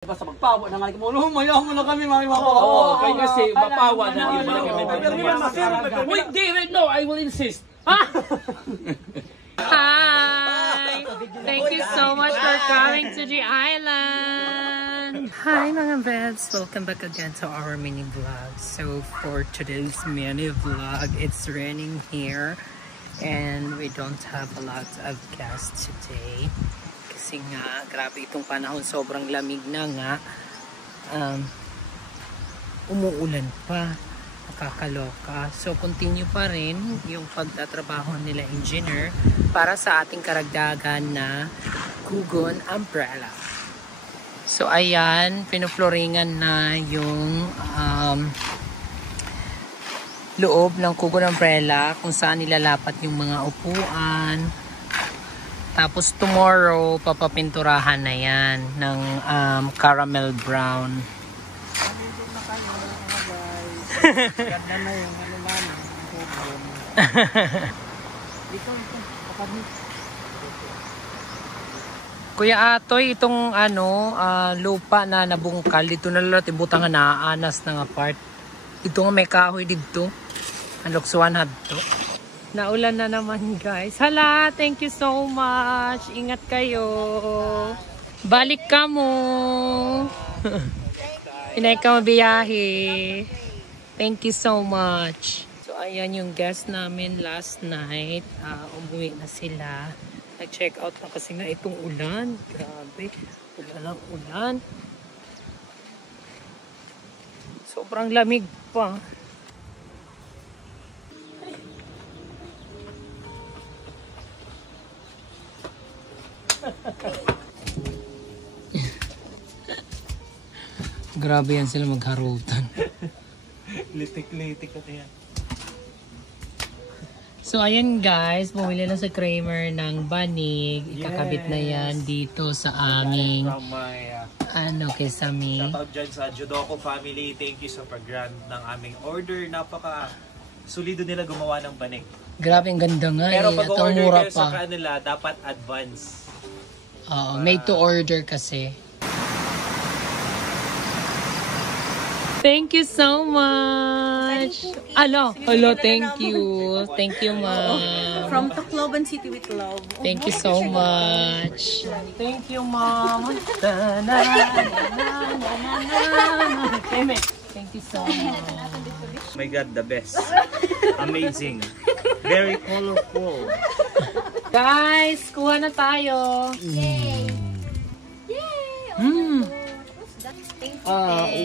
Basta magpawa na nga mo, mayaw mo na kami mga Oo, kaya kasi mapawa na iba kami. Wait, David, no, I will insist. Hi! Thank you so much for coming to the island! Hi mga bebs! Welcome back again to our mini vlog. So for today's mini vlog, it's raining here and we don't have a lot of guests today. Kasi nga, grabe itong panahon, sobrang lamig na nga. Umuulan pa. Nakakaloka. So, continue pa rin yung pagtatrabaho nila engineer para sa ating karagdagan na Kugon Umbrella. So, ayan, pinufloringan na yung loob ng Kugon Umbrella kung saan nilalapat yung mga upuan. Tapos, tomorrow, papapinturahan na yan ng caramel brown. Ganda na yung ano namin. Kuya Atoy, itong lupa na nabungkal, dito na lang tibutan nga naaanas na nga part. Ito nga may kahoy dito. Ang luksuan hadto. Naulan na naman guys. Hala, thank you so much. Ingat kayo. Balik ka mo. Inay ka mabiyahe. Thank you so much. So, ayan yung guest namin last night. Umuwi na sila. Nag-check out na kasi nga itong ulan. Grabe. Ulan ang ulan. Sobrang lamig pa. Grabe yan sila magharutan. Litik-litik kasi yan. So, ayan guys, bumili na sa Kramer ng banig. Ikakabit na yan dito sa aming kesame. Shoutout dyan sa Jodoko family. Thank you sa pag-grant ng aming order. Napaka solido nila gumawa ng banig. Grabe, ang ganda nga. Pero pag order mura kayo sa kanila, dapat advance. Made to order kasi. Thank you so much. Hello, thank you. Thank you, ma'am. From Tacloban City with love. Thank you so much. Thank you, ma'am. Thank you so much. Oh my God, the best. Amazing. Very colorful. Guys, kuha na tayo. Yay!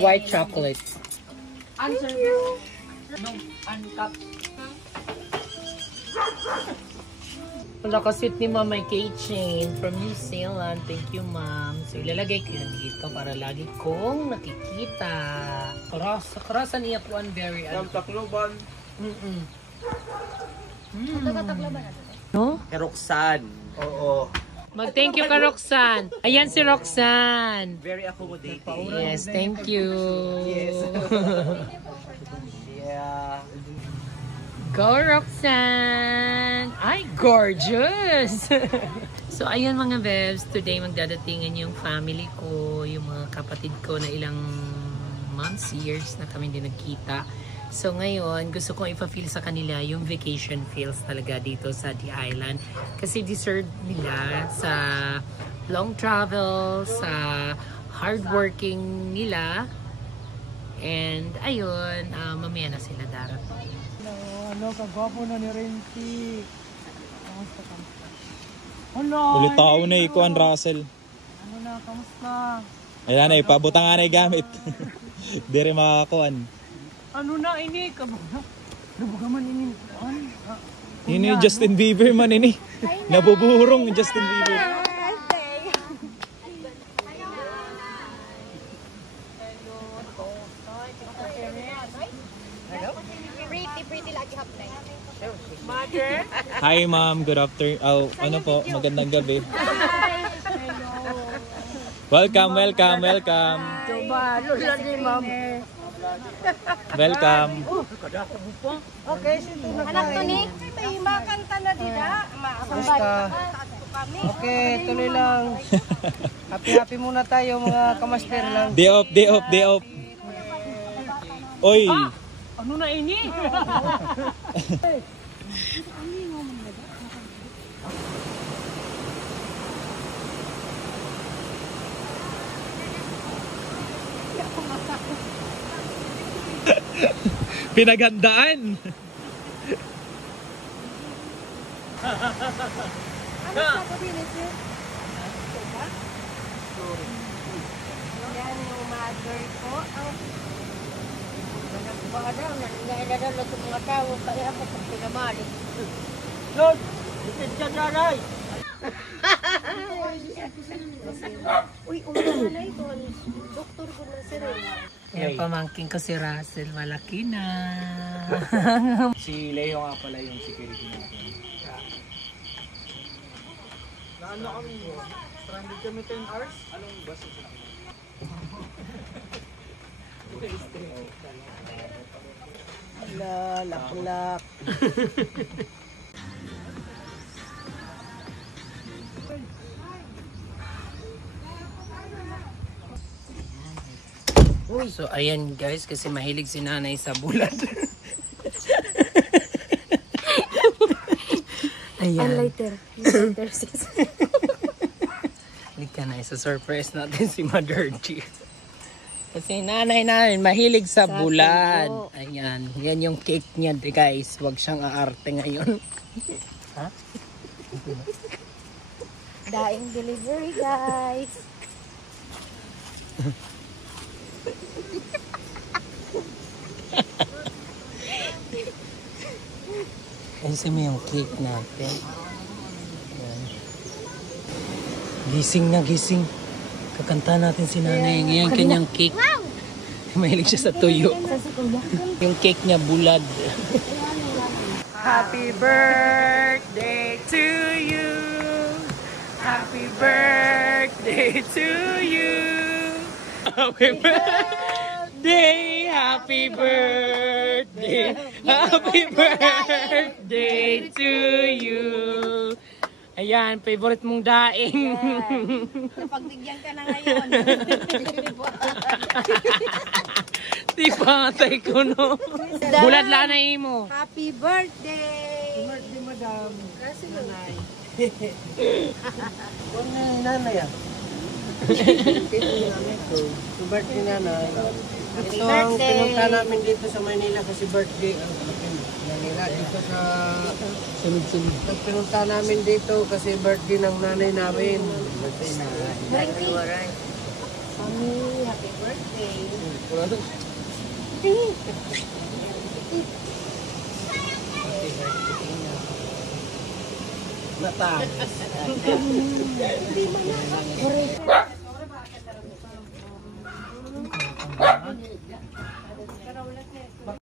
White chocolate. Answer you. No, uncut. Wala kasi ni ma'am may keychain from New Zealand. Thank you, ma'am. So, ilalagay ko yan dito para lagi kong nakikita. Karasan niya po ang very From Tacloban. Taga-Tacloban na doon. No? Roxanne. Oo. Mag-thank you ka, Roxanne. Ayan si Roxanne. Very accommodating. Yes, thank you. Yes. Yeah. Go, Roxanne! Ay, gorgeous! So, ayun mga bebs. Today, magdadatingan yung family ko, yung mga kapatid ko na ilang months, years na kami din nagkita. So, ngayon, gusto kong ipa-feel sa kanila yung vacation feels talaga dito sa The Island. Kasi deserve nila sa long travel, sa hardworking nila. And, ayun, mamaya na sila darating. Kagwapo na ni Renty. Kamusta? Ulit tao na ikuan Russell. Kamusta? Ayan na, ipabutang nga na gamit. Dire makakuan. Ano na ini? Nabugaman ini. Ini Justin Bieber man ini. Nabuburong Justin Bieber. Pretty lagi hapnay. Hi ma'am, good afternoon. Ano po, magandang gabi. Welcome. Welcome. Okay, anak to ni, may makanta na dida. Okay, tuloy lang. Happy muna tayo mga kamaster lang. Day off, day off, day off. Oy! Ano na ini? Pinaghandaan! Yan yung mother ko. Ang nagbaga daw, nangyayadala sa mga tao, kaya ako pag pinamalik. Lord, bitin ka nanay. Uy, umanay ko. Doktor ko na sir. Yan pamangking ko si Russell, malaki na. Si Leo nga pala yung security natin. Ano kami? Stranded kami 10 hours? Anong bus ito? Laklak. So ayan guys, kasi mahilig si nanay sa bulat. Ayan. Later. Halika na, isa-surprise natin si Mother G. Kasi nanay namin mahilig sa bulad. Ayan, yan yung cake niya guys. Huwag siyang aarte ngayon. Ha? Daing delivery guys. Ayusin mo yung cake natin. Ayan. Gising na, gising. Kakanta natin si nanay. Ngayon kanyang cake. Mahilig siya sa tuyo. Yung cake niya bulad. Happy birthday to you. Happy birthday to you. Happy birthday. Happy birthday. Happy birthday to you. Ayan, favorite mong daing. Napagbigyan ka na ngayon. Di patay ko, no? Bulad lanay mo. Happy birthday! Birthday, madam. Kasi Kung nanay ah. Nanay ko. So, birthday nanay. Ito ang pinunta namin dito sa Manila kasi birthday ang Manila dito sa Sunod-sunod. pinunta namin dito kasi birthday ng nanay namin. Birthday na. Mami, happy birthday! Mata.